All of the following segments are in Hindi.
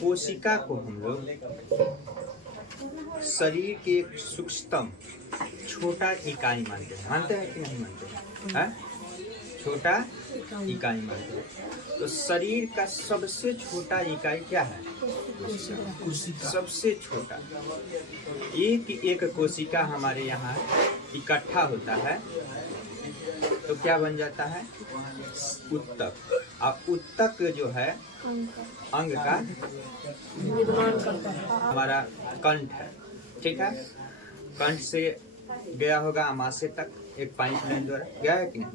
कोशिका को हम लोग शरीर के एक सूक्ष्मतम छोटा इकाई मानते हैं कि नहीं मानते हैं? छोटा इकाई मानते हैं। तो शरीर का सबसे छोटा इकाई क्या है? कोशिका। सबसे छोटा एक कोशिका हमारे यहाँ इकट्ठा होता है तो क्या बन जाता है? उत्तक। और उत्तक जो है अंग का निर्माण करता है। हमारा कंठ है, ठीक है। कंठ से गया होगा आमाशय तक एक पाइप लाइन द्वारा, गया है कि नहीं?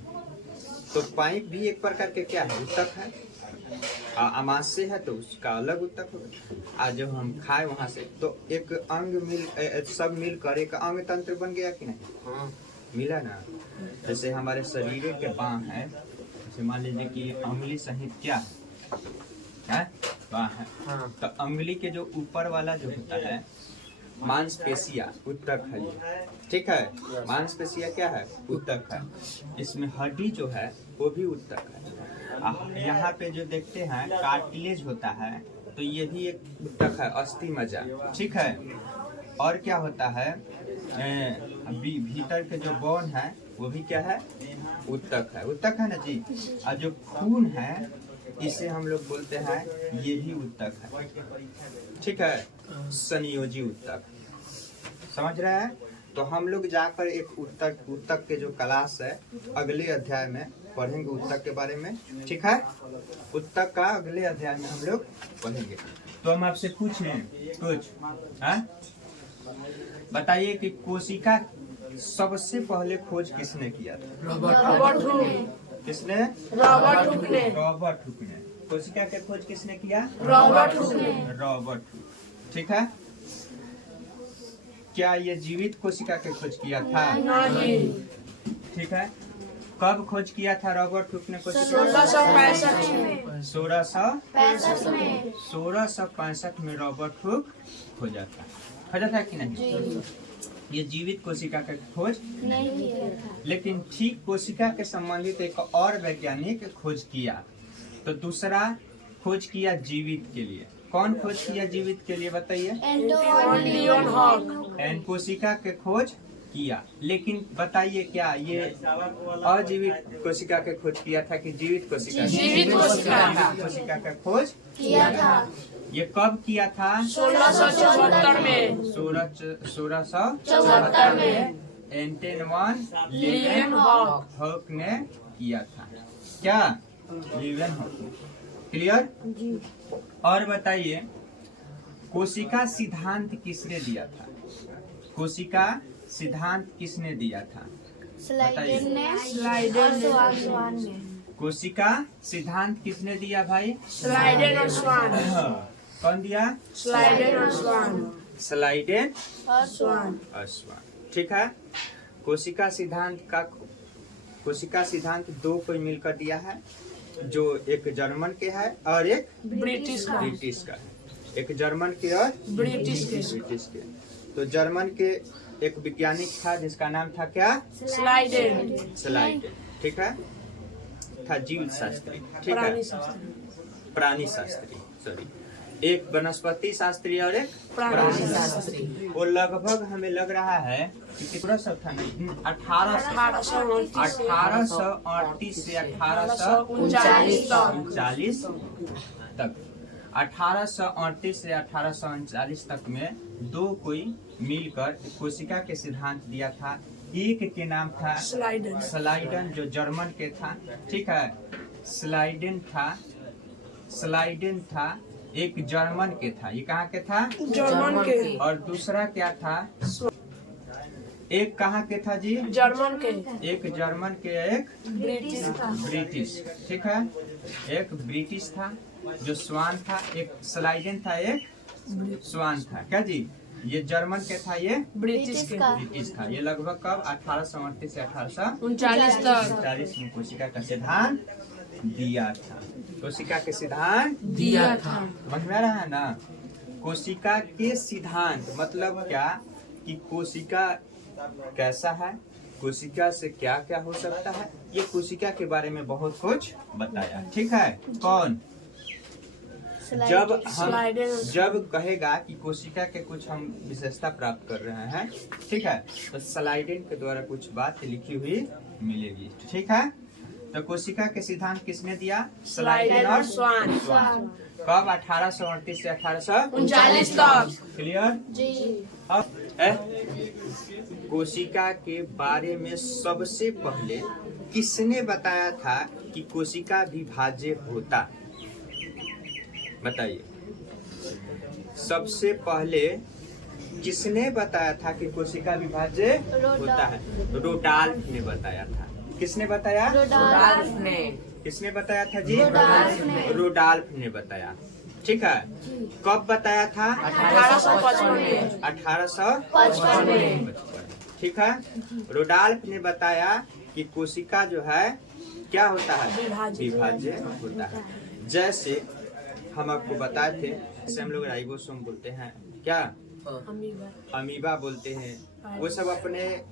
तो पाइप भी एक प्रकार के क्या है? उत्तक है। आमाशय है तो उसका अलग उत्तक होगा। आज जब हम खाए वहां से तो एक अंग सब मिलकर एक अंग तंत्र बन गया कि नहीं? मिला ना। जैसे हमारे शरीर के बाँह है, जैसे मान लीजिए कि अंगुली सहित क्या है? बाँह है। तो अंगुली के जो ऊपर वाला जो होता है मांसपेशिया, उत्तक है ये, ठीक है। मांसपेशिया क्या है? उत्तक है। इसमें हड्डी जो है वो भी उत्तक है। यहाँ पे जो देखते हैं कार्टिलेज होता है तो ये भी एक उत्तक है, अस्थि मज्जा, ठीक है। और क्या होता है? भीतर के जो बोन है वो भी क्या है? उत्तक है। उत्तक है ना जी। और जो खून है इसे हम लोग बोलते हैं ये भी उत्तक है, ठीक है। संयोजी उत्तक, समझ रहे हैं? तो हम लोग जाकर एक उत्तक के जो क्लास है अगले अध्याय में पढ़ेंगे उत्तक के बारे में, ठीक है। उत्तक का अगले अध्याय में हम लोग पढ़ेंगे। तो हम आपसे पूछें कुछ, बताइए कि कोशिका सबसे पहले खोज किसने किया था? Robert Hooke. किसने? रॉबर्ट हुक ने। रॉबर्ट हुक ने। कोशिका के खोज किसने किया? रॉबर्ट हुक ने। रॉबर्ट हुक, ठीक है। क्या ये जीवित कोशिका के खोज किया था? नहीं। ठीक है। कब खोज किया था रॉबर्ट हुक ने कोशिका? 1665 में। 1665 में रॉबर्ट हुक खोजा था कि नहीं? ये जीवित कोशिका का खोज नहीं किया था। लेकिन ठीक कोशिका के संबंधित एक और वैज्ञानिक खोज किया। तो दूसरा खोज किया जीवित के लिए। कौन खोज किया जीवित के लिए बताइए? Leone hoc. एंड कोशिका के खोज किया। लेकिन बताइए क्या ये अजीवित कोशिका के खोज किया था कि जीवित कोशिका? जीवित कोशिका का खोज किया था। ये कब किया था? 1674 में। 1674 में एंटन लियोन हॉक ने किया था। क्या? Leeuwenhoek. क्लियर? और बताइए कोशिका सिद्धांत किसने दिया था? कोशिका सिद्धांत किसने दिया था? स्लाइडेन ने। कोशिका सिद्धांत किसने दिया भाई? स्लाइडेन और स्वान। कौन दिया? स्लाइडेन और स्वान। स्लाइडेन और स्वान। ठीक है। कोशिका सिद्धांत दो कोई मिलकर दिया है, जो एक जर्मन के है और एक ब्रिटिश का। का है। एक जर्मन के और ब्रिटिश के। तो जर्मन के एक वैज्ञानिक था जिसका नाम था क्या? स्लाइडेन, ठीक है। था जीव शास्त्री, ठीक है। प्राणी शास्त्री, सॉरी। एक वनस्पति शास्त्री और एक प्राणी शास्त्री। वो लगभग हमें लग रहा है कि कितना सब था नहीं, 1838 से 1839 तक। 1838 से 1839 तक में दो कोई मिलकर कोशिका के सिद्धांत दिया था। एक के नाम था स्लाइडेन जो जर्मन के था, ठीक है। स्लाइडेन था एक जर्मन के था। ये कहाँ के था? जर्मन के। और दूसरा क्या था? एक कहाँ के था जी? जर्मन के। एक जर्मन के, एक ब्रिटिश, ठीक है। एक ब्रिटिश था जो स्वान था, एक स्लाइडेन था, एक स्वान था। क्या जी? ये जर्मन के था, ये ब्रिटिश था। ये लगभग कब? 1838 से 1839 में कोशिका का सिद्धांत दिया था। कोशिका के सिद्धांत दिया था। समझ में आ रहा है ना? कोशिका के सिद्धांत मतलब क्या कि कोशिका कैसा है, कोशिका से क्या क्या हो सकता है, ये कोशिका के बारे में बहुत कुछ बताया, ठीक है। कौन? जब कहेगा कि कोशिका के कुछ हम विशेषता प्राप्त कर रहे हैं, ठीक है, तो स्लाइडेन के द्वारा कुछ बात लिखी हुई मिलेगी, ठीक है। तो कोशिका के सिद्धांत किसने दिया? स्लाइडेन और स्वान। कब? 1838 से 1839 तक। क्लियर जी। अब कोशिका के बारे में सबसे पहले किसने बताया था कि कोशिका विभाज्य होता? बताइए, सबसे पहले किसने बताया था कि कोशिका विभाज्य होता है? रोडाल्फ ने बताया था। किसने बताया? रोडाल्फ ने। किसने बताया था जी? रोडाल्फ ने बताया, ठीक है। कब बताया था? 1855 में। 1855 में, ठीक है। रोडाल्फ ने बताया कि कोशिका जो है क्या होता है? विभाज्य होता है। जैसे हम आपको बताए थे, जैसे हम लोग राइबोसोम बोलते हैं, क्या अमीबा बोलते हैं, वो सब अपने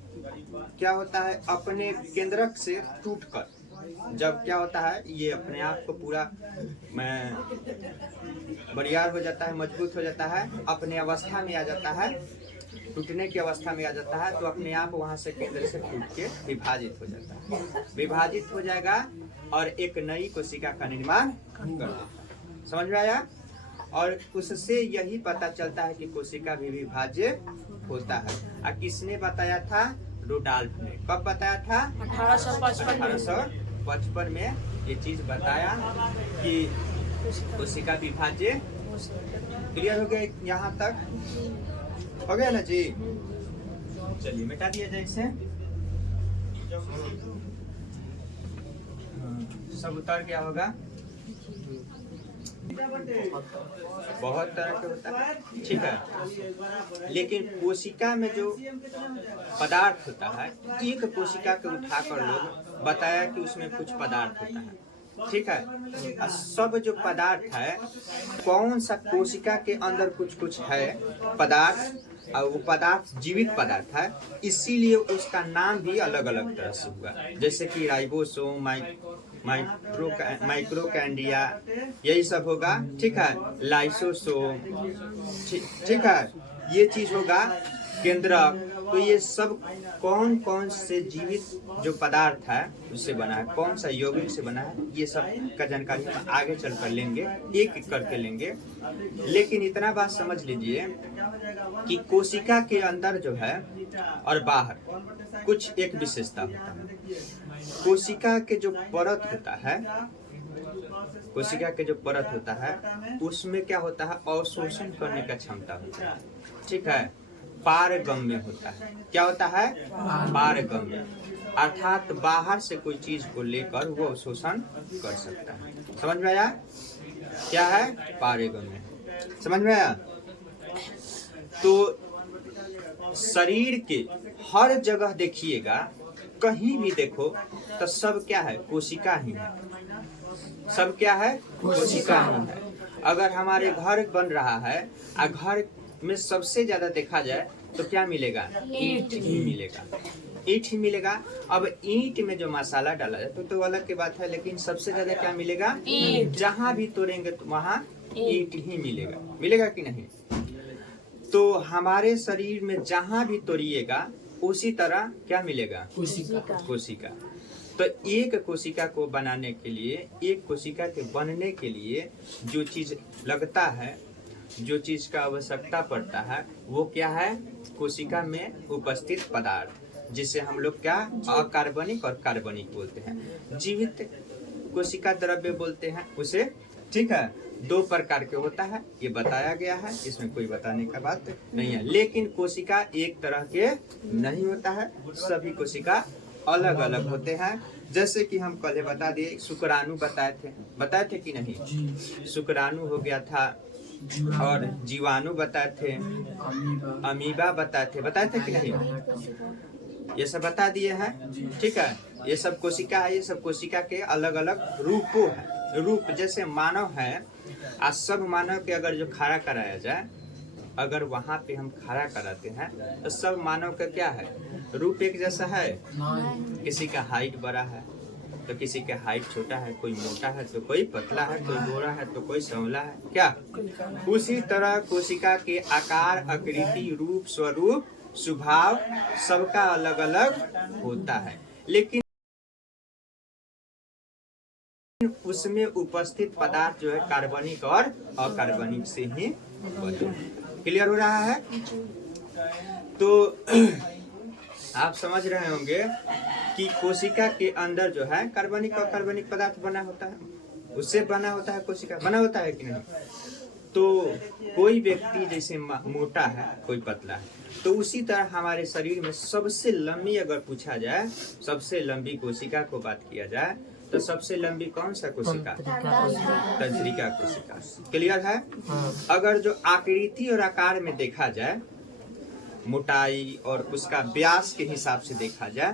क्या होता है, अपने केंद्रक से टूटकर जब क्या होता है, ये अपने आप को पूरा बरियार हो जाता है, मजबूत हो जाता है, अपने अवस्था में आ जाता है, टूटने की अवस्था में आ जाता है, तो अपने आप वहां से केंद्र से टूट के विभाजित हो जाता है। विभाजित हो जाएगा और एक नई कोशिका का निर्माण कर देता है। समझ में आया? और उससे यही पता चलता है कि कोशिका भी विभाज्य होता है। और किसने बताया था? रोडाल्फ ने। कब बताया था? 1855 में ये चीज बताया कि कोशिका विभाज्य। क्लियर हो गया यहाँ तक? हो गया ना जी? चलिए मिटा दिया जाए इसे। सब उतर गया होगा। बहुत तरह के होता है, ठीक है। लेकिन कोशिका में जो पदार्थ होता है, एक कोशिका के उठाकर लोग बताया कि उसमें कुछ पदार्थ होता है, ठीक है। सब जो पदार्थ है, कौन सा कोशिका के अंदर कुछ कुछ है पदार्थ, और वो पदार्थ जीवित पदार्थ है, इसीलिए उसका नाम भी अलग अलग तरह से हुआ। जैसे कि राइबोसोम, माइक्रोकैंडिया, यही सब होगा, ठीक है। लाइसोसोम, ठीक है, ये चीज होगा केंद्रक। तो ये सब कौन कौन से जीवित जो पदार्थ है उससे बना है, कौन सा यौगिक से बना है, ये सब का जानकारी हम आगे चलकर लेंगे, एक एक करके लेंगे। लेकिन इतना बात समझ लीजिए कि कोशिका के अंदर जो है और बाहर कुछ एक विशेषता होता है। कोशिका के जो परत होता है, कोशिका के जो परत होता है, उसमें क्या होता है, अवशोषण करने का क्षमता होता है, ठीक है। पारगम्य होता है। क्या होता है? पारगम्य, अर्थात बाहर से कोई चीज को लेकर वो अवशोषण कर सकता है। समझ में आया? क्या है? पारगम्य। समझ में आया? तो शरीर के हर जगह देखिएगा, कहीं भी देखो तो सब क्या है? कोशिका ही है। सब क्या है? कोशिका ही है। अगर हमारे घर बन रहा है और घर में सबसे ज्यादा देखा जाए तो क्या मिलेगा? ईंट ही मिलेगा, ईंट ही मिलेगा। अब ईंट में जो मसाला डाला जाए तो अलग की बात है, लेकिन सबसे ज्यादा क्या मिलेगा? ईंट। जहाँ भी तोड़ेंगे तो वहाँ ईंट ही मिलेगा। मिलेगा कि नहीं? तो हमारे शरीर में जहाँ भी तोड़िएगा उसी तरह क्या मिलेगा? कोशिका। तो एक कोशिका को बनाने के लिए, एक कोशिका के बनने के लिए जो चीज लगता है, जो चीज का आवश्यकता पड़ता है, वो क्या है? कोशिका में उपस्थित पदार्थ, जिसे हम लोग क्या अकार्बनिक और कार्बनिक बोलते हैं। जीवित कोशिका द्रव्य बोलते हैं उसे, ठीक है। 2 प्रकार के होता है, ये बताया गया है, इसमें कोई बताने का बात नहीं है। लेकिन कोशिका एक तरह के नहीं होता है, सभी कोशिका अलग अलग होते हैं। जैसे कि हम कल बता दिए, शुक्राणु बताए थे कि नहीं? शुक्राणु हो गया था, और जीवाणु बताए थे, अमीबा बताए थे कि नहीं? ये सब बता दिए हैं, ठीक है। ये सब कोशिका है, ये सब कोशिका के अलग अलग रूपों है। रूप जैसे मानव है, आज सब मानव के अगर जो खड़ा कराया जाए, अगर वहाँ पे हम खड़ा कराते हैं तो सब मानव का क्या है? रूप एक जैसा है? किसी का हाइट बड़ा है, तो किसी के हाइट छोटा है, कोई मोटा है तो कोई पतला है, कोई गोरा है तो कोई सांवला है। क्या उसी तरह कोशिका के आकार, आकृति, रूप, स्वरूप, स्वभाव सबका अलग अलग होता है, लेकिन उसमें उपस्थित पदार्थ जो है कार्बनिक और अकार्बनिक से ही बने। क्लियर हो रहा है? तो आप समझ रहे होंगे कि कोशिका के अंदर जो है कार्बनिक और अकार्बनिक पदार्थ बना होता है, उससे बना होता है कोशिका, बना होता है कि नहीं? तो कोई व्यक्ति जैसे मोटा है, कोई पतला है, तो उसी तरह हमारे शरीर में सबसे लंबी अगर पूछा जाए, सबसे लंबी कोशिका को बात किया जाए, तो सबसे लंबी कौन सा कोशिका? तंत्रिका कोशिका। क्लियर है? अगर जो आकृति और आकार में देखा जाए, मोटाई और उसका व्यास के हिसाब से देखा जाए,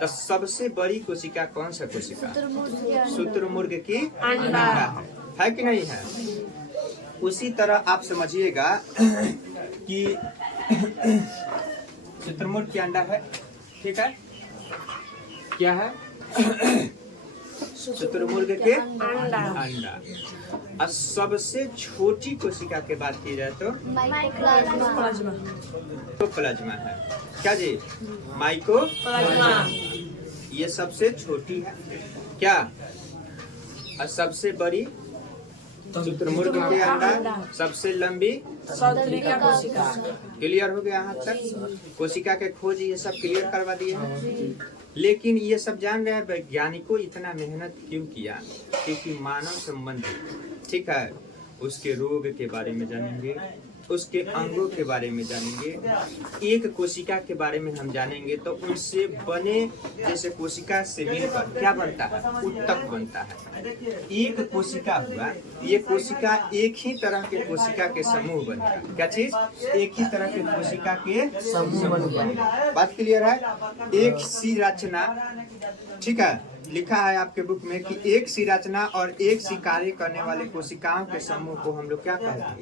तो सबसे बड़ी कोशिका कौन सा कोशिका? शुतुरमुर्ग की अंडा है कि नहीं है? उसी तरह आप समझिएगा कि शुतुरमुर्ग की अंडा है, ठीक है? क्या है? शुतुरमुर्ग के अंडा। और सबसे छोटी कोशिका की बात की जाए तो प्लाज्मा है। क्या जी? माइकोप्लाज्मा, ये सबसे छोटी है। क्या? और सबसे बड़ी शुतुरमुर्ग के अंडा, सबसे लंबी तंत्रिका कोशिका। क्लियर हो गया? यहाँ तक कोशिका के खोज ये सब क्लियर करवा दिए हैं। लेकिन ये सब जान रहे हैं वैज्ञानिकों इतना मेहनत क्यों किया? क्योंकि मानव संबंधी, ठीक है, उसके रोग के बारे में जानेंगे, उसके अंगों के बारे में जानेंगे, एक कोशिका के बारे में हम जानेंगे, तो उनसे बने जैसे कोशिका से मिलकर क्या बनता है? उत्तक बनता है। एक कोशिका हुआ, ये कोशिका एक ही तरह के कोशिका के समूह बनेगा। क्या चीज? एक ही तरह के कोशिका के समूह बनेगा। बात क्लियर है? एक सी रचना, ठीक है, लिखा है आपके बुक में कि एक सी रचना और एक सी कार्य करने वाले कोशिकाओं के समूह को हम लोग क्या कहते हैं?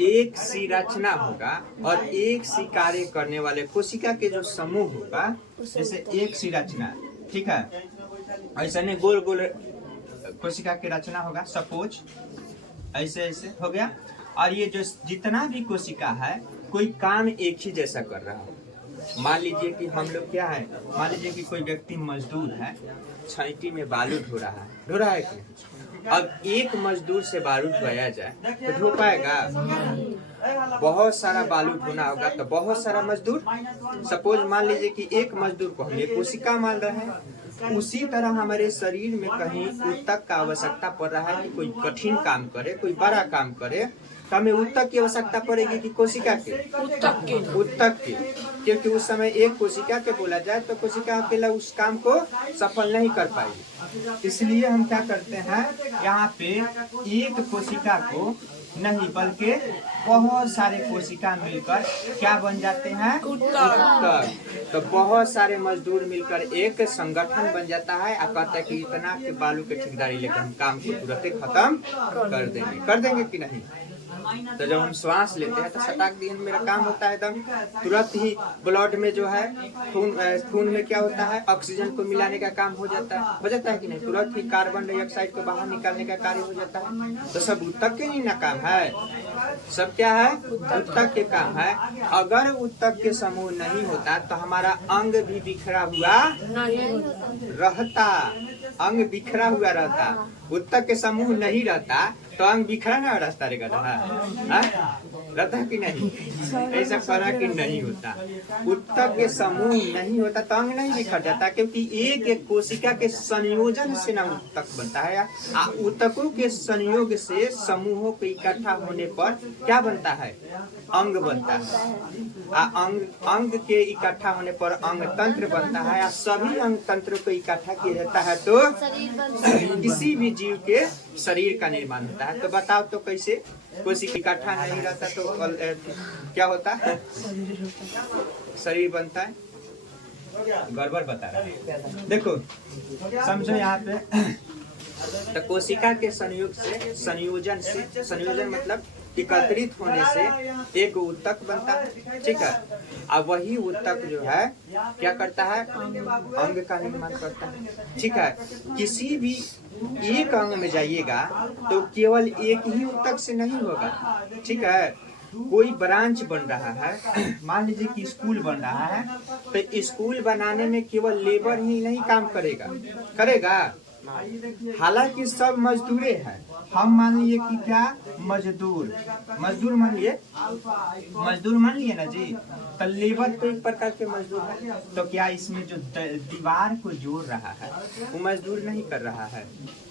एक सी रचना होगा और एक सी कार्य करने वाले कोशिका के जो समूह होगा, जैसे एक सी रचना, ठीक है, ऐसा नहीं गोल गोल कोशिका की रचना होगा, सपोज ऐसे ऐसे हो गया। और ये जो जितना भी कोशिका है, कोई काम एक ही जैसा कर रहा है। मान लीजिए कि हम लोग क्या है, मान लीजिए कि कोई व्यक्ति मजदूर है, छैटी में बालू ढो रहा है कि? अब एक मजदूर से बालू ढोया जाए तो ढो पाएगा? बहुत सारा बालू ढोना होगा, तो बहुत सारा मजदूर। सपोज मान लीजिए कि एक मजदूर को हम एक कोशिका मान रहे हैं। उसी तरह हमारे शरीर में कहीं उत्तक का आवश्यकता पड़ रहा है कि कोई कठिन काम करे, कोई बड़ा काम करे, तो हमें उत्तक की आवश्यकता पड़ेगी कि कोशिका के? उत्तक की। क्योंकि उस समय एक कोशिका के बोला जाए तो कोशिका अकेला उस काम को सफल नहीं कर पाएगी। इसलिए हम क्या करते हैं, यहाँ पे एक कोशिका को नहीं बल्कि बहुत सारे कोशिका मिलकर क्या बन जाते हैं? उत्तक। तो बहुत सारे मजदूर मिलकर एक संगठन बन जाता है और कहते हैं कि इतना के बालू के ठेकेदारी लेकर हम काम को तुरंत खत्म कर देंगे कि नहीं? तो जब हम श्वास लेते हैं तो सटाक दिन मेरा काम होता है एकदम तुरंत ही ब्लड में जो है खून में क्या होता है? ऑक्सीजन को मिलाने का काम हो जाता है कि नहीं? तुरंत ही कार्बन डाइऑक्साइड को बाहर निकालने का कार्य हो जाता है। तो सब उत्तक के ही ना काम है, सब क्या है? उत्तक के काम है। अगर उत्तक के समूह नहीं होता तो हमारा अंग भी बिखरा हुआ रहता, अंग बिखरा हुआ रहता। उत्तक के समूह नहीं रहता तो अंग बिखरा ना रास्ता रहता कि नहीं? ऐसा करा कि नहीं होता। उत्तक के समूह नहीं होता तो अंग नहीं बिखर जाता, क्योंकि एक एक कोशिका के संयोजन से ना उत्तक बनता है। उत्तकों के संयोग से समूहों के इकट्ठा होने पर क्या बनता है? अंग बनता है। अंग के इकट्ठा होने पर अंग तंत्र बनता है। सभी अंग तंत्र को इकट्ठा किया जाता है तो किसी भी जीव के शरीर का निर्माण होता है। तो बताओ तो कैसे? कोशिका इकट्ठा नहीं रहता तो क्या होता है? शरीर बनता है। गड़बड़ बता रहा है, देखो समझो यहाँ पे। तो कोशिका के संयोजन मतलब एकत्रित होने से एक उत्तक बनता है, ठीक है। अब वही उत्तक जो है क्या करता है, अंग का निर्माण करता है, ठीक है। किसी भी एक अंग में जाइएगा तो केवल एक ही उत्तक से नहीं होगा, ठीक है। कोई ब्रांच बन रहा है, मान लीजिए कि स्कूल बन रहा है, तो स्कूल बनाने में केवल लेबर ही नहीं काम करेगा। हालांकि सब मजदूरे हैं। हम मान लिए कि क्या मजदूर मान लिए ना जी, तो लेबर तो एक प्रकार के मजदूर है। तो क्या इसमें जो दीवार को जोड़ रहा है वो मजदूर नहीं कर रहा है,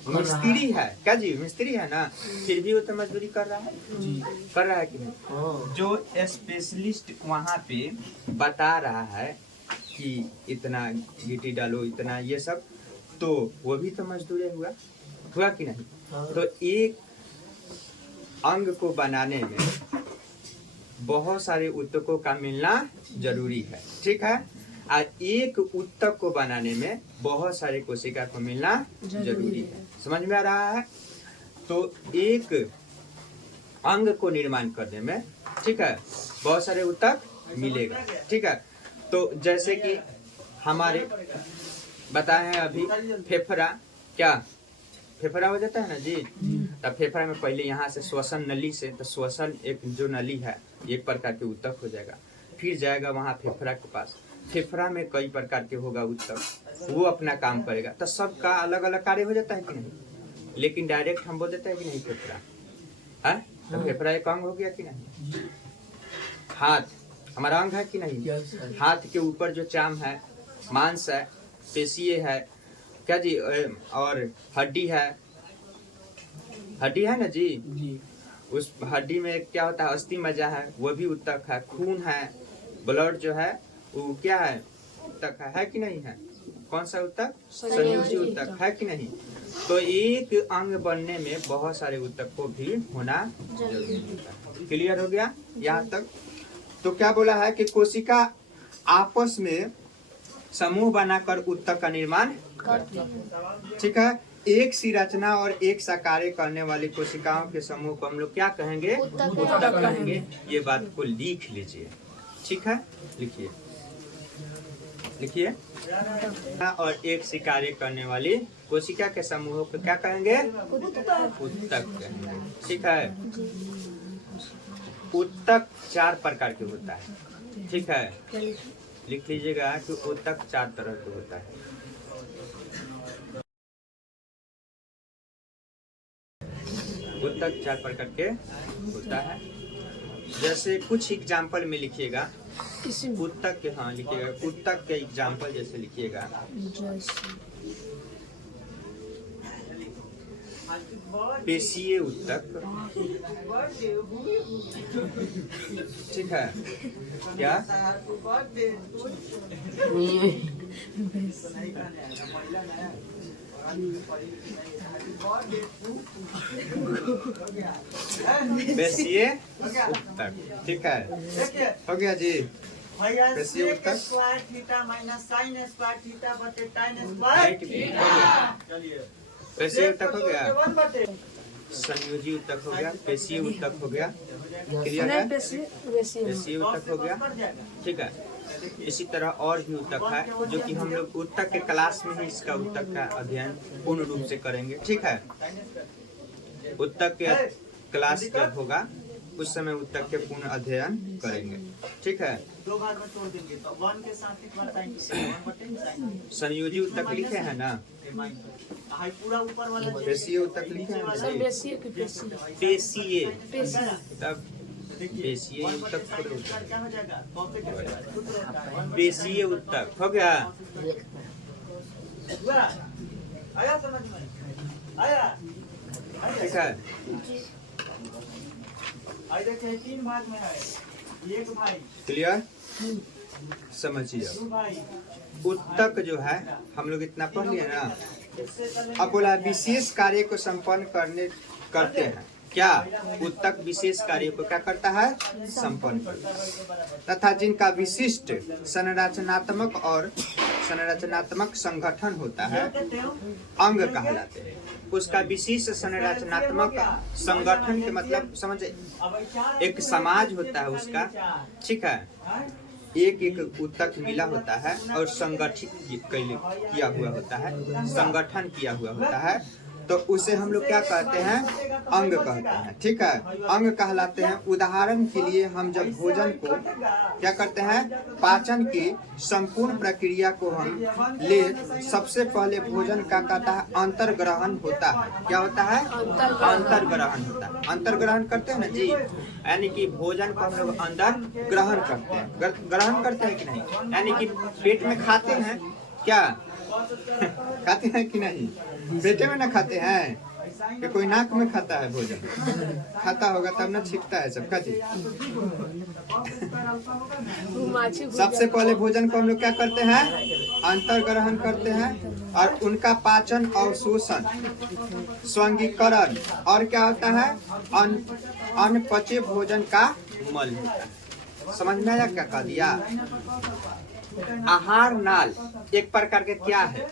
मिस्त्री है क्या जी, मिस्त्री है ना, फिर भी वो तो मजदूरी कर रहा है जी, कर रहा है कि नहीं। जो स्पेशलिस्ट वहाँ पे बता रहा है कि इतना गिट्टी डालो, इतना ये सब, तो वो भी तो मजदूरी हुआ कि नहीं। तो एक अंग को बनाने में बहुत सारे उत्तकों का मिलना जरूरी है, ठीक है। और एक उत्तक को बनाने में बहुत सारे कोशिका को मिलना जरूरी है। समझ में आ रहा है। तो एक अंग को निर्माण करने में, ठीक है, बहुत सारे उत्तक मिलेगा, ठीक है। तो जैसे कि हमारे बताए हैं अभी फेफड़ा, क्या फेफड़ा हो जाता है ना जी। तब फेफड़ा में पहले यहाँ से श्वसन नली से, तो श्वसन एक जो नली है एक प्रकार के उत्तक हो जाएगा, फिर जाएगा वहाँ फेफड़ा के पास। फेफड़ा में कई प्रकार के होगा उत्तक, वो अपना काम करेगा। तो सबका अलग अलग कार्य हो जाता है कि नहीं, लेकिन डायरेक्ट हम बोल देते हैं कि नहीं फेफड़ा है, तो फेफड़ा एक अंग हो गया कि नहीं। हाथ हमारा अंग है कि नहीं। हाथ के ऊपर जो चाम है, मांस है, पेशिये है क्या जी, और हड्डी है ना जी। उस हड्डी में क्या होता है, अस्थि मज्जा है, वो भी उत्तक है। खून है, ब्लड जो है वो क्या है, उत्तक है कि नहीं है। कौन सा उत्तक, संयोजी उत्तक है कि नहीं। तो एक अंग बनने में बहुत सारे उत्तक को भी होना जरूरी है। क्लियर हो गया यहाँ तक। तो क्या बोला है कि कोशिका आपस में समूह बनाकर उत्तक का निर्माण करती है, ठीक है। एक सी रचना और एक सा कार्य करने वाली कोशिकाओं के समूह को हम लोग क्या कहेंगे, उत्तक कहेंगे। ये बात को लिख लीजिए, ठीक है। लिखिए और एक सी कार्य करने वाली कोशिका के समूहों को क्या कहेंगे, उत्तक कहेंगे, ठीक है। उत्तक 4 प्रकार के होता है, ठीक है। लिख लीजिएगा कि उत्तक 4 तरह के होता है। उत्तक 4 प्रकार के होता है। जैसे कुछ एग्जाम्पल में लिखिएगा उत्तक के, हाँ लिखिएगा उत्तक के एग्जाम्पल जैसे लिखिएगा। पेशीय उत्तक, ठीक है। क्या पेशीय उत्तक, ठीक है। हो गया जी। पेशीय उत्तक पेशीय उत्तक हो गया, संयोजी उत्तक हो गया, पेशीय उत्तक हो गया, क्लियर है। पेशीय उत्तक हो गया, ठीक है। इसी तरह और भी उत्तक है जो कि हम लोग उत्तक के क्लास में ही इसका उत्तक का अध्ययन पूर्ण रूप से करेंगे, ठीक है। उत्तक के क्लास जब होगा उस समय उत्तक के पूर्ण अध्ययन करेंगे, ठीक है। 2 भाग में तोड़ देंगे तो 1 के साथ एक बार साइन के संयोजी उत्तक लिखे हैं ना, हाई पूरा ऊपर वाला पेशीय उत्तक लिखे हैं ना, पेशीय तब पेशीय उत्तक क्या हो जाएगा, पेशीय उत्तक हो गया। आया समझ में आया, ठीक है। आई देखिए 3 भाग में है, एक भाई क्लियर, समझिए। 2 भाई उत्तक जो है हम लोग इतना पढ़ लिए ना। अब बोला विशेष कार्य को संपन्न करते हैं। क्या उत्तक विशेष कार्य को क्या करता है, संपन्न करता है, तथा जिनका विशिष्ट संरचनात्मक और संरचनात्मक संगठन होता है अंग कहलाते हैं। उसका विशिष्ट संरचनात्मक संगठन के मतलब समझे, एक समाज होता है उसका, ठीक है, एक एक ऊतक मिला होता है और संगठित किया हुआ होता है, संगठन किया हुआ होता है, तो उसे हम लोग क्या कहते हैं, अंग कहते हैं, ठीक है, अंग कहलाते हैं। उदाहरण के लिए हम जब भोजन को क्या करते हैं, पाचन की संपूर्ण प्रक्रिया को हम ले, सबसे पहले भोजन का कहता है अंतर्ग्रहण होता है। क्या होता है, अंतर्ग्रहण होता है। अंतर्ग्रहण करते हैं ना जी, यानी कि भोजन को हम लोग अंदर ग्रहण करते हैं, ग्रहण करते हैं कि नहीं, यानी कि पेट में खाते हैं, क्या खाते हैं कि नहीं, पेटे में ना खाते हैं कि कोई नाक में खाता है, भोजन खाता होगा तब ना छिपता है सबका जी। सबसे पहले भोजन को हम लोग क्या करते हैं, अंतर्ग्रहण करते हैं, और उनका पाचन, अवशोषण, स्वांगीकरण, और क्या होता है, अनपचे भोजन का मल होता है। समझ में आया क्या कह दिया। आहार नाल एक प्रकार के क्या है,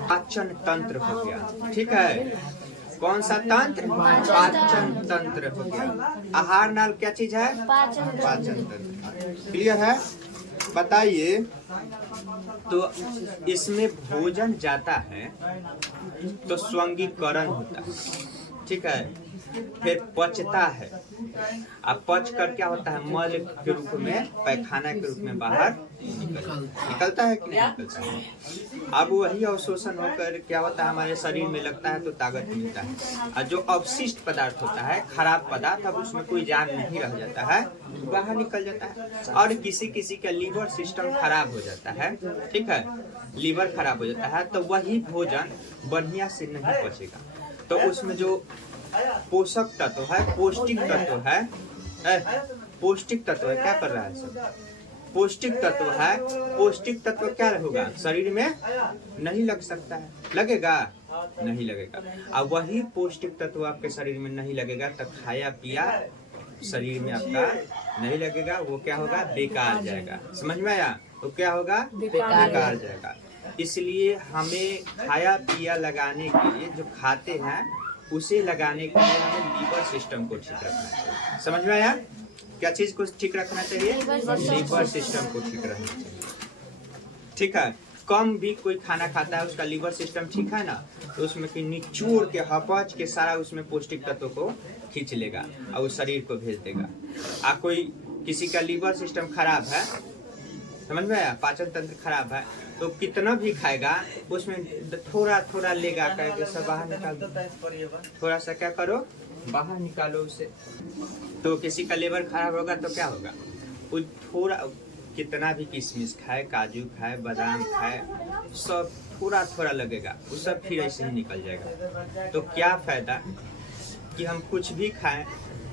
पाचन तंत्र हो गया, ठीक है, कौन सा तंत्र, पाचन तंत्र हो गया। आहार नाल क्या चीज है, पाचन तंत्र। क्लियर है, बताइए। तो इसमें भोजन जाता है तो स्वांगीकरण होता है, ठीक है, फिर पचता है, अब पच कर क्या होता है, मल के रूप में, पैखाना के रूप में बाहर निकलता है कि नहीं निकलता है। अब वही अवशोषण होकर क्या होता है, हमारे शरीर में लगता है तो ताकत मिलता है, और जो अवशिष्ट पदार्थ होता है, खराब पदार्थ, अब उसमें कोई जान नहीं रह जाता है, बाहर निकल जाता है। और किसी किसी का लीवर सिस्टम खराब हो जाता है, ठीक है, लीवर खराब हो जाता है, तो वही भोजन बढ़िया से नहीं पचेगा, तो उसमें जो पोषक तत्व है, पौष्टिक तत्व है, पौष्टिक तत्व है, क्या कर रहा है सब, पौष्टिक तत्व है, पौष्टिक तत्व क्या होगा, शरीर में नहीं लग सकता है, लगेगा नहीं लगेगा। अब वही पौष्टिक तत्व आपके शरीर में नहीं लगेगा तो खाया पिया शरीर में आपका नहीं लगेगा, वो क्या होगा, बेकार जाएगा। समझ में आया, तो क्या होगा, बेकार जाएगा। इसलिए हमें खाया पिया लगाने के लिए, जो खाते हैं उसे लगाने के लिए हमें लीवर सिस्टम को ठीक रखना चाहिए। समझ में आया, क्या चीज को ठीक रखना चाहिए, लीवर सिस्टम को ठीक रखना चाहिए, ठीक है। कम भी कोई खाना खाता है, उसका लीवर सिस्टम ठीक है ना, तो उसमें की निचोड़ के हपच के सारा उसमें पौष्टिक तत्व को खींच लेगा और उस शरीर को भेज देगा। आ कोई किसी का लीवर सिस्टम खराब है, समझ में आया, पाचन तंत्र खराब है, तो कितना भी खाएगा उसमें थोड़ा थोड़ा लेगा, करके सब बाहर निकाल दो, थोड़ा सा क्या करो, बाहर निकालो उसे। तो किसी का लीवर खराब होगा तो क्या होगा, वो थोड़ा, कितना भी किशमिश खाए, काजू खाए, बादाम खाए, सब थोड़ा थोड़ा लगेगा, वो सब फिर ऐसे ही निकल जाएगा। तो क्या फायदा कि हम कुछ भी खाएं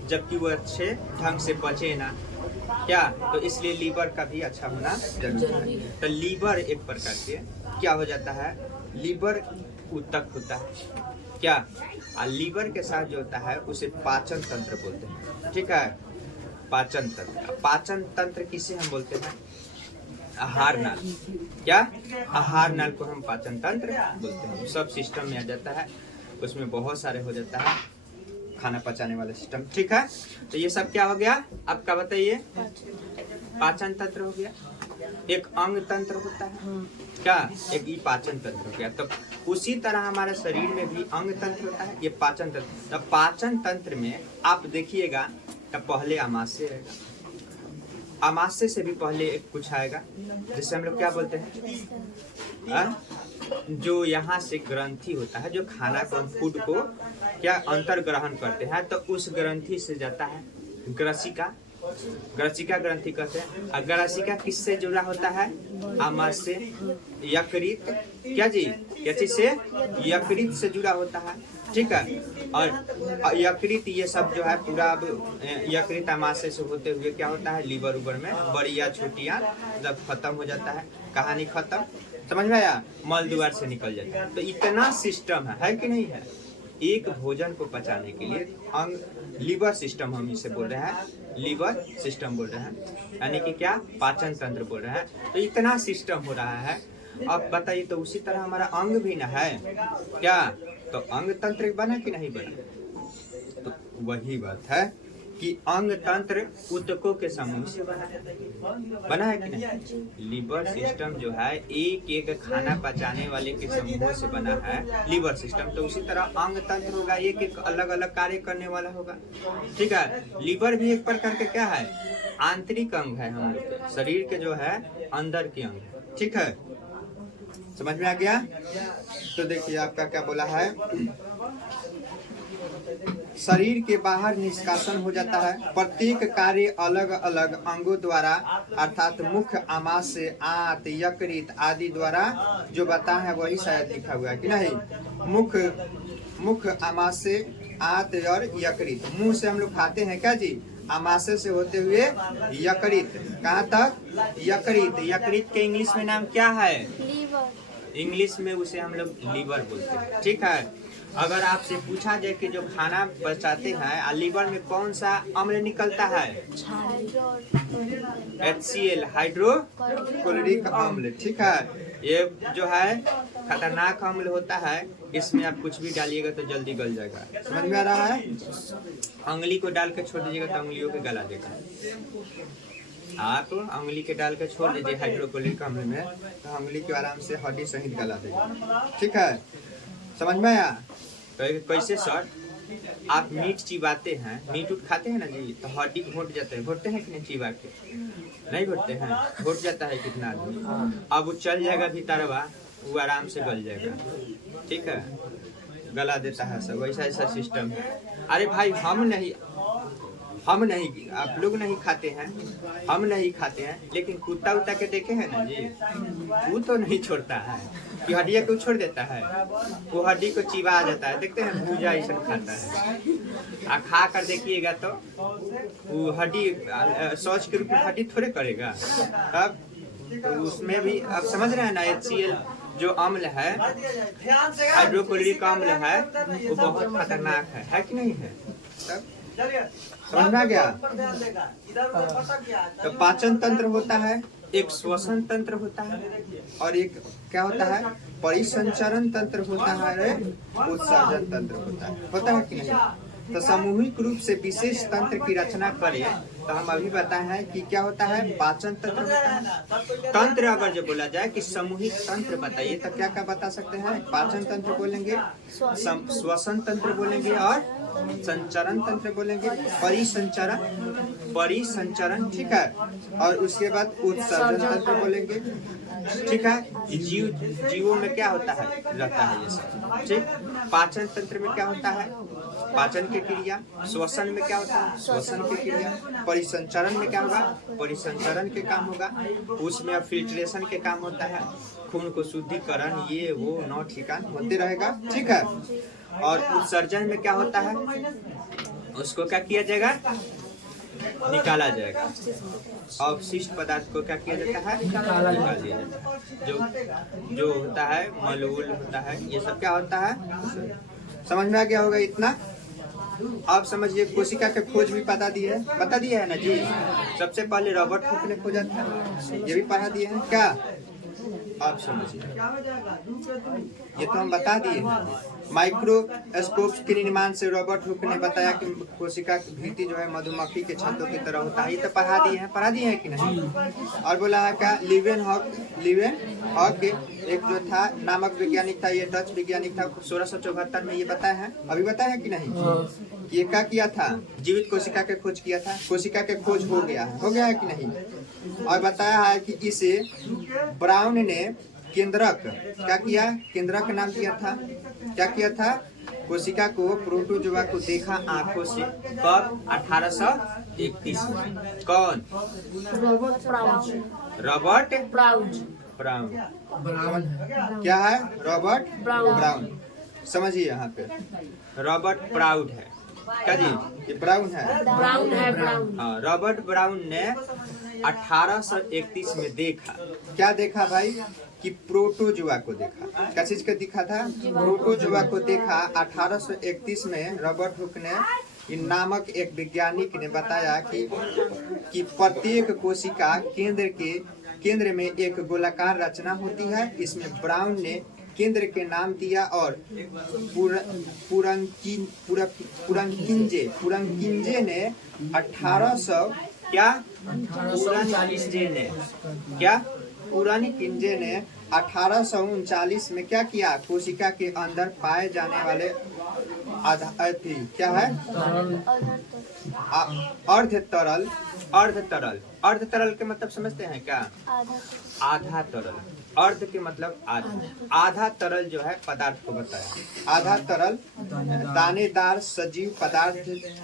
जबकि वो अच्छे ढंग से पचे ना, क्या, तो इसलिए लीवर का भी अच्छा होना जरूरी है। तो लीवर एक प्रकार के क्या हो जाता है, लीवर ऊतक होता है, क्या, और लीवर के साथ जो होता है उसे पाचन तंत्र बोलते हैं, ठीक है, पाचन तंत्र। पाचन तंत्र किसे हम बोलते हैं, आहार नाल, क्या, आहार नाल को हम पाचन तंत्र बोलते हैं। सब सिस्टम में आ जाता है, उसमें बहुत सारे हो जाता है, खाना पचाने वाला सिस्टम, ठीक है। तो ये सब क्या हो गया आपका, बताइए, पाचन तंत्र हो गया। एक अंग तंत्र होता है, क्या, एक ही पाचन तंत्र हो गया। तो उसी तरह हमारे शरीर में भी अंग तंत्र होता है, ये पाचन तंत्र। तो पाचन तंत्र में आप देखिएगा, तो पहले आमाशय रहेगा, आमाशय से भी पहले एक कुछ आएगा, जिसे हम लोग क्या बोलते हैं, जो यहाँ से ग्रंथि होता है, जो खाना को, फूड को क्या अंतर्ग्रहण करते हैं, तो उस ग्रंथि से जाता है ग्रसिका, ग्रसिका ग्रंथि कहते हैं। और ग्रसिका किससे जुड़ा होता है, आमाशय, यकृत, क्या जी, क्या चीज से, यकृत से जुड़ा होता है, ठीक है। और यकृत ये सब जो है पूरा, यकृत आमाशय से होते हुए क्या होता है, लीवर उबर में बड़ी या छोटियाँ जब खत्म हो जाता है, कहानी खत्म, समझ में आया, मल द्वार से निकल जाता है। तो इतना सिस्टम है कि नहीं है, एक भोजन को पचाने के लिए अंग लीवर सिस्टम हम इसे बोल रहे हैं, लीवर सिस्टम बोल रहे हैं, यानी कि क्या पाचन तंत्र बोल रहे हैं। तो इतना सिस्टम हो रहा है। अब बताइए तो उसी तरह हमारा अंग भी ना है क्या, तो अंग तंत्र बना कि नहीं बना। तो वही बात है कि अंग तंत्र ऊतकों के समूह से बना है कि नहीं। लीवर सिस्टम जो है एक एक खाना पचाने वाले के समूह से बना है लीवर सिस्टम। तो उसी तरह अंग तंत्र होगा, एक एक अलग अलग कार्य करने वाला होगा। ठीक है, लीवर भी एक प्रकार के क्या है, आंतरिक अंग है हम लोग के शरीर के, जो है अंदर के अंग है। ठीक है, समझ में आ गया। तो देखिए आपका क्या बोला है, शरीर के बाहर निष्कासन हो जाता है। प्रत्येक कार्य अलग अलग अंगों द्वारा अर्थात मुख्य आमाशय, आंत, यकृत आदि द्वारा जो बता है वही शायद लिखा हुआ है कि नहीं। मुख्य आमाशय, आंत और यकृत, मुंह से हम लोग खाते हैं क्या जी, आमाशय से होते हुए यकृत, कहाँ तक, यकृत। यकृत के इंग्लिश में नाम क्या है, इंग्लिश में उसे हम लोग लीवर बोलते हैं। ठीक है, अगर आपसे पूछा जाए कि जो खाना पचाते हैं लीवर में कौन सा अम्ल निकलता है, HCl, हाइड्रोक्लोरिक अम्ल। ठीक है, ये जो है खतरनाक अम्ल होता है, इसमें आप कुछ भी डालिएगा तो जल्दी गल जाएगा। समझ में आ रहा है। अंगुली को डाल के छोड़ दीजिएगा तो अंगुलियों के गला देगा। आप अंगुली के डाल के छोड़ दीजिए हाइड्रोक्लोरिक अम्ल में, तो अंगुली के आराम से हड्डी सहित गला देगा। ठीक है, समझ में आया। तो कैसे सर, आप मीट चिबाते हैं, मीट उठ खाते हैं ना जी, तो हड्डी घोट जाते हैं, घोटते हैं कि नहीं चिबा के, नहीं घोटते हैं, घोट जाता है कितना आदमी। अब वो चल जाएगा भीतरवा, वो आराम से गल जाएगा। ठीक है, गला देता है सब, वैसा ऐसा सिस्टम है। अरे भाई हम नहीं, आप लोग नहीं खाते हैं, हम नहीं खाते हैं, लेकिन कुत्ता उत्ता के देखे हैं ना जी, वो तो नहीं छोड़ता है कि हड्डियाँ क्यों छोड़ देता है, वो हड्डी को चिबा आ जाता है। देखते हैं भूजा ऐसा खाता है, खा कर देखिएगा तो वो हड्डी शौच के रूप में हड्डी थोड़े करेगा। तब तो उसमें भी आप समझ रहे हैं ना, HCl जो अम्ल है, हाइड्रोक्लोरिक अम्ल है, वो बहुत खतरनाक है कि नहीं है। तब समझ में गया। तो पाचन तंत्र होता है, एक श्वसन तंत्र होता है, और एक क्या होता है, परिसंचरण तंत्र होता है, उत्सर्जन तंत्र होता है कि नहीं। तो सामूहिक रूप से विशेष तंत्र की रचना करें तो हम अभी बताए हैं कि क्या होता है, पाचन तंत्र होता है। तंत्र अगर जो बोला जाए कि सामूहिक तंत्र बताइए तो क्या क्या बता सकते हैं, पाचन तंत्र बोलेंगे, श्वसन तंत्र बोलेंगे, और संचरण तंत्र बोलेंगे, परिसंचरण। ठीक है, और उसके बाद उत्सर्जन तंत्र बोलेंगे। ठीक है, जीवों में क्या होता है, रहता है ये सब। ठीक, पाचन तंत्र में क्या होता है, पाचन की क्रिया। श्वसन में क्या होता है, श्वसन की क्रिया। परिसंचरण में क्या होगा, परिसंचरण के काम होगा, उसमें फिल्ट्रेशन के काम होता है, खून को शुद्धिकरण, ये वो नौ ठिकान होते रहेगा। ठीक है, और उत्सर्जन में क्या होता है, उसको क्या किया जाएगा, निकाला जाएगा। अवशिष्ट पदार्थ को क्या किया जाता है, निकाल दिया जाता है। जो होता है मलूल होता है, ये सब क्या होता है। समझ में आ गया होगा इतना। आप समझिए कोशिका के खोज भी बता दिया है ना जी। सबसे पहले रॉबर्ट हुक ने खोजा था, ये भी पढ़ा दिए हैं क्या, आप समझिए। ये तो हम बता दिए हैं। माइक्रोस्कोप के निर्माण से रॉबर्ट हुक ने बताया कि कोशिका की भित्ति जो है मधुमक्खी के छत्तों की तरह होता है। ये तो पढ़ा दिए हैं कि नहीं। और बोला है क्या, लिवेन हॉक एक जो था नामक वैज्ञानिक था, ये डच वैज्ञानिक था, 1674 में ये बताया है। अभी बताया है कि नहीं। ये क्या किया था, जीवित कोशिका के खोज किया था। कोशिका के खोज हो गया है कि नहीं। और बताया है कि इसे ब्राउन ने केंद्रक क्या किया, केंद्रक नाम दिया था। क्या किया था, कोशिका को, प्रोटोजोआ को देखा आंखों से। कब, 1831 में। कौन, रॉबर्ट ब्राउन। क्या है, रॉबर्ट ब्राउन। समझिए यहाँ पे रॉबर्ट ब्राउन है क्या जी, ये ब्राउन है। हाँ, रॉबर्ट ब्राउन ने 1831 में देखा। क्या देखा भाई, कि प्रोटोजुआ को देखा। क्या चीज का दिखा था? प्रोटोजुआ को देखा। 1831 में रॉबर्ट हुक ने इन नामक एक वैज्ञानिक ने बताया कि प्रत्येक कोशिका केंद्र में एक गोलाकार रचना होती है। इसमें ब्राउन ने केंद्र के नाम दिया और पुरंकिंजे ने 1839 में क्या किया? कोशिका के अंदर पाए जाने वाले क्या है? अर्ध तरल के मतलब समझते हैं क्या? आधा तरल। अर्ध के मतलब आधा तरल जो है पदार्थ को बताया। आधा तरल दानेदार सजीव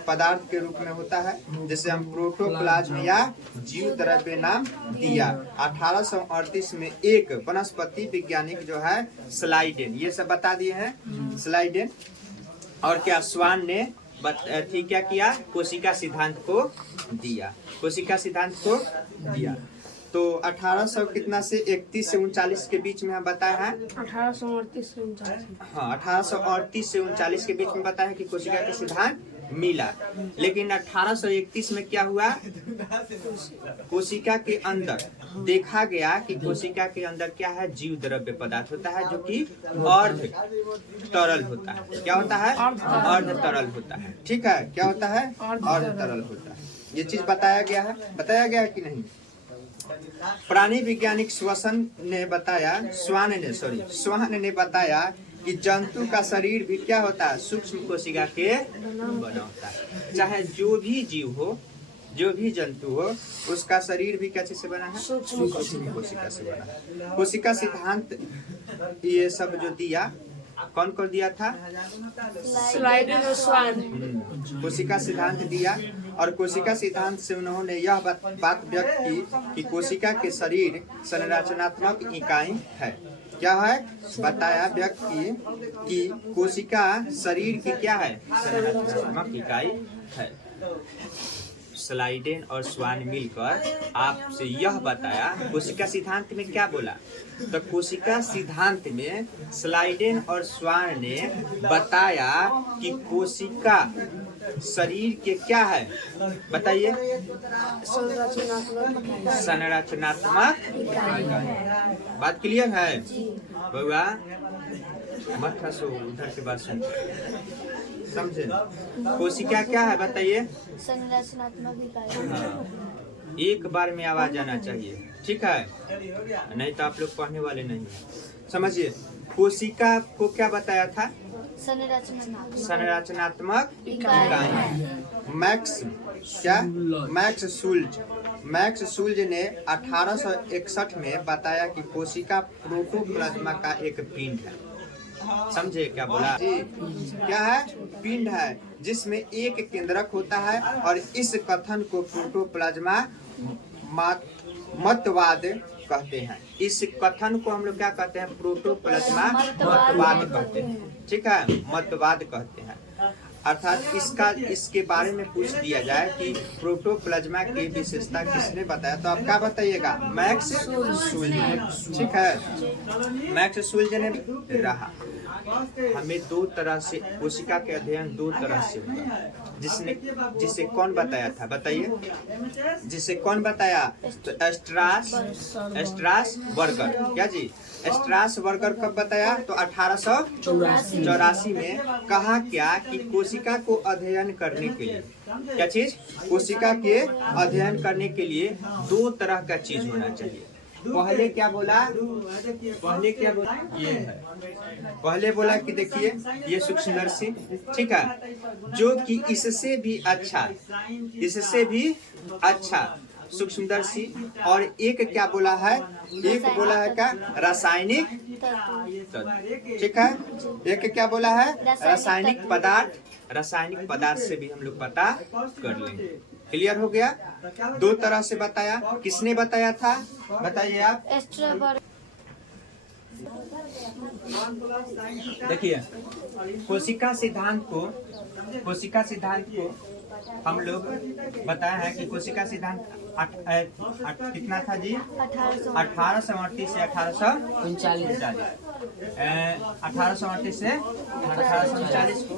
पदार्थ के रूप में होता है, जिसे हम प्रोटोप्लाज्म या जीव द्रव्य नाम दिया। 1838 में एक वनस्पति वैज्ञानिक जो है स्लाइडेन, ये सब बता दिए हैं स्लाइडेन, और क्या स्वान ने क्या किया? कोशिका सिद्धांत को दिया। कोशिका सिद्धांत को दिया। तो 1800 कितना से 31 से 39 के बीच में हम बताया है 1838 से 39। हाँ, 1838 से 39 के बीच में बताया है कि कोशिका का सिद्धांत मिला। लेकिन 1831 में क्या हुआ? कोशिका के अंदर देखा गया कि कोशिका के अंदर क्या है? जीव द्रव्य पदार्थ होता है, जो कि अर्ध तरल होता है। क्या होता है? अर्ध तरल होता है। ठीक है, क्या होता है? अर्ध तरल होता है। ये चीज बताया गया है कि नहीं? प्राणी वैज्ञानिक स्वान ने बताया कि जंतु का शरीर भी क्या होता है? सूक्ष्म कोशिका के बना होता है। चाहे जो भी जीव हो, जो भी जंतु हो, उसका शरीर भी क्या चीज से बना है? सूक्ष्म कोशिका से बना है। कोशिका सिद्धांत ये सब जो दिया, कौन को दिया था? स्लाइडेन और स्वान। कोशिका सिद्धांत दिया, और कोशिका सिद्धांत से उन्होंने यह बात व्यक्त की कि कोशिका के शरीर संरचनात्मक इकाई है। क्या है? बताया, व्यक्त की कि कोशिका शरीर की क्या है? संरचनात्मक इकाई है। स्लाइडेन और स्वान मिलकर आपसे यह बताया। कोशिका सिद्धांत में क्या बोला? तो कोशिका सिद्धांत में स्लाइडेन और स्वान ने बताया कि कोशिका शरीर के क्या है? बताइए। संरचनात्मक इकाई। बात क्लियर है बउआ? मत हंसो, उधर से बात सुन। समझे? कोशिका क्या है बताइए? संरचनात्मक इकाई। एक बार में आवाज आना चाहिए, ठीक है? नहीं तो आप लोग पढ़ने वाले नहीं। समझिए, कोशिका को क्या बताया था? संरचनात्मक इकाई। मैक्स सुल्ज ने 1861 में बताया कि कोशिका प्रोटोप्लाज्मा का एक पिंड है। समझे क्या बोला? क्या है? पिंड है, जिसमें एक केंद्रक होता है, और इस कथन को प्रोटोप्लाज्मा मतवाद कहते हैं। इस कथन को हम लोग क्या कहते हैं? प्रोटोप्लाज्मा मतवाद कहते हैं। ठीक है, मतवाद कहते हैं। अर्थात इसके बारे में पूछ दिया जाए कि प्रोटोप्लाज्मा की विशेषता किसने बताया, तो आप क्या बताइएगा? Max Schultz. ठीक है, मैक्स सुल्ज ने रहा। हमें दो तरह से कोशिका के अध्ययन दो तरह से होता है। जिसे कौन बताया था? बताइए। जिसे कौन बताया? तो एस्ट्रास वर्गर। क्या जी? एस्ट्रास वर्गर कब बताया? तो 1884 में। कहा क्या कि कोशिका को अध्ययन करने के लिए, क्या चीज? कोशिका के अध्ययन करने के लिए दो तरह का चीज होना चाहिए। पहले क्या बोला? ये है। पहले बोला कि देखिए ये सूक्ष्मदर्शी, ठीक है, जो कि इससे भी अच्छा सूक्ष्मदर्शी। और एक क्या बोला है? एक बोला है क्या? रासायनिक तत्व। ठीक है, एक क्या बोला है? रासायनिक पदार्थ। रासायनिक पदार्थ से भी हम लोग पता कर लेंगे। क्लियर हो गया? दो तरह से बताया। किसने बताया था? बताइए आप। देखिए, कोशिका सिद्धांत को हम लोग बताए हैं कि कोशिका सिद्धांत कितना था जी? 1838 से 1839 से 1839 को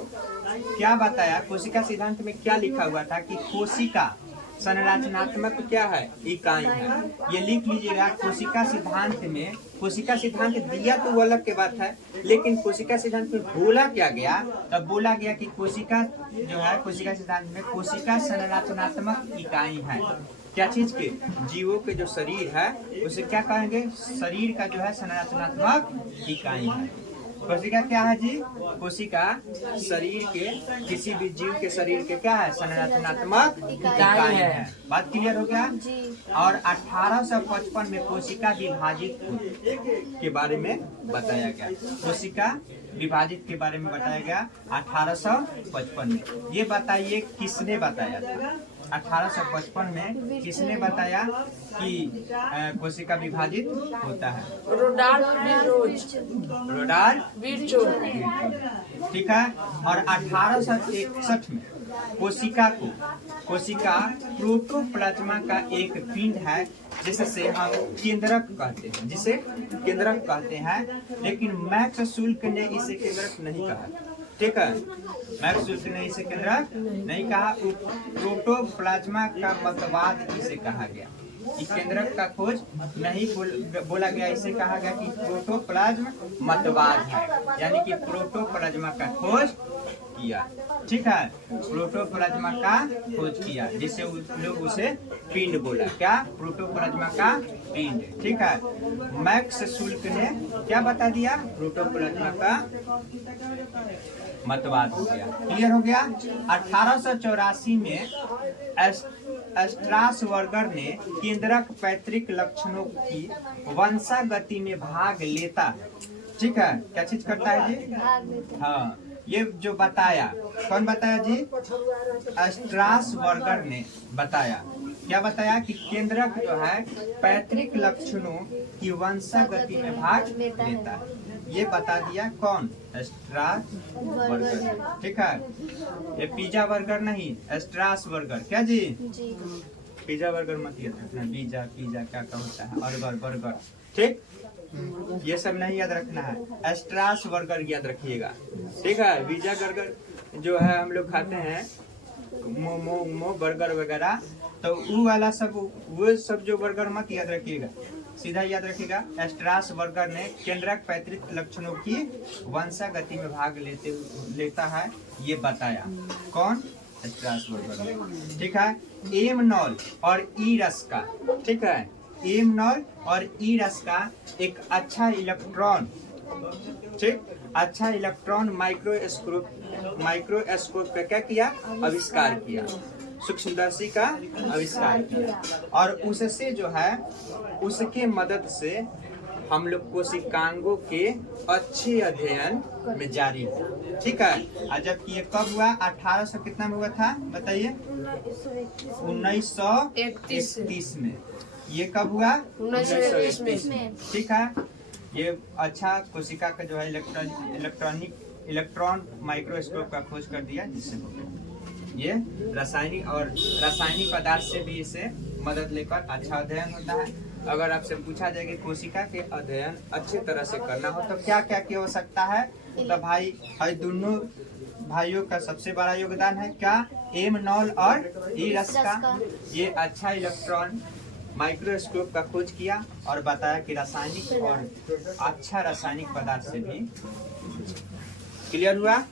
क्या बताया? कोशिका सिद्धांत में क्या लिखा हुआ था कि कोशिका संरचनात्मक क्या है? इकाई है। ये लिख लीजिएगा। कोशिका सिद्धांत में, कोशिका सिद्धांत दिया तो वो अलग के बात है, लेकिन कोशिका सिद्धांत में बोला क्या गया? तब बोला गया कि कोशिका जो है, कोशिका सिद्धांत में कोशिका संरचनात्मक इकाई है। क्या चीज के? जीवों के जो शरीर है उसे क्या कहेंगे? शरीर का जो है संरचनात्मक इकाई है। कोशिका क्या है जी? कोशिका शरीर के, किसी भी जीव के शरीर के क्या है? संरचनात्मक इकाई है। बात क्लियर हो गया? और 1855 में कोशिका विभाजित के बारे में बताया गया। कोशिका विभाजित के बारे में बताया गया 1855 में। ये बताइए किसने बताया था? 1855 में किसने बताया कि कोशिका विभाजित होता है? रोडाल्फ विर्चोव। ठीक है। और 1861 में कोशिका प्रोटोप्लाज्मा का एक पिंड है जिसे हम केंद्रक कहते हैं, लेकिन मैक्स शुल्क ने इसे केंद्रक नहीं कहा। ठीक है, मैक्स शुल्क ने इसे केंद्रक नहीं कहा। प्रोटोप्लाज्मा का मतवाद इसे कहा गया। इस केंद्रक का खोज नहीं बोला गया, इसे कहा गया कि प्रोटोप्लाज्म मतवाद है, यानी कि प्रोटोप्लाज्मा का खोज किया। ठीक है, प्रोटोप्लाज्मा का खोज किया, जिसे लोग उसे पिंड बोला। क्या? प्रोटोप्लाज्मा का पिंड। ठीक है। मैक्स शुल्क ने क्या बता दिया? प्रोटोप्लाज्मा का मतवाद हो गया। क्लियर हो गया? 1884 में स्ट्रासबर्गर ने केंद्रक पैतृक लक्षणों की वंशागति में भाग लेता। ठीक है। क्या चीज करता है जी? हाँ, ये जो बताया, कौन बताया जी? स्ट्रासबर्गर ने बताया। क्या बताया? कि केंद्रक जो है पैतृक लक्षणों की वंशागति में भाग लेता है। ये बता दिया कौन? स्ट्रासबर्गर। ठीक है। ये पिज्जा बर्गर नहीं, स्ट्रासबर्गर। क्या जी? पिज्जा बर्गर मत याद रखना। पिज्जा क्या होता है? बर्गर। ठीक, ये सब नहीं याद रखना है। स्ट्रासबर्गर याद रखिएगा। ठीक है। पिज्जा बर्गर जो है हम लोग खाते हैं, मोमो बर्गर वगैरह, तो वो वाला सब, वो सब जो बर्गर मत याद रखिएगा, सीधा याद रखिएगा। स्ट्रासबर्गर ने केंद्रक पैतृक लक्षणों की वंशागति में भाग लेता है, ये बताया। कौन? स्ट्रासबर्गर ने। ठीक है। एम नॉल और ई रस का, ठीक है, एम नॉल और ई रस का एक अच्छा इलेक्ट्रॉन, ठीक, अच्छा इलेक्ट्रॉन माइक्रोस्कोप का क्या किया? आविष्कार किया। सूक्ष्मदर्शी का आविष्कार किया, और उससे जो है, उसके मदद से हम लोग कोशिकांगों के अच्छे अध्ययन में जारी हुआ। ठीक है। और जबकि ये कब हुआ? 1800 कितना में हुआ था? बताइए। 1931 में। ये कब हुआ? 1931 में। ठीक है। ये अच्छा कोशिका का जो है इलेक्ट्रॉन माइक्रोस्कोप का खोज कर दिया, जिससे हो गया ये रासायनिक पदार्थ से भी इसे मदद लेकर अच्छा अध्ययन होता है। अगर आपसे पूछा जाए कि कोशिका के अध्ययन अच्छे तरह से करना हो तो क्या क्या की आवश्यकता है, तो भाई दोनों भाइयों का सबसे बड़ा योगदान है क्या? एम नॉल और ई रस का। ये अच्छा इलेक्ट्रॉन माइक्रोस्कोप का खोज किया और बताया कि रासायनिक और अच्छा रासायनिक पदार्थ से भी। क्लियर हुआ?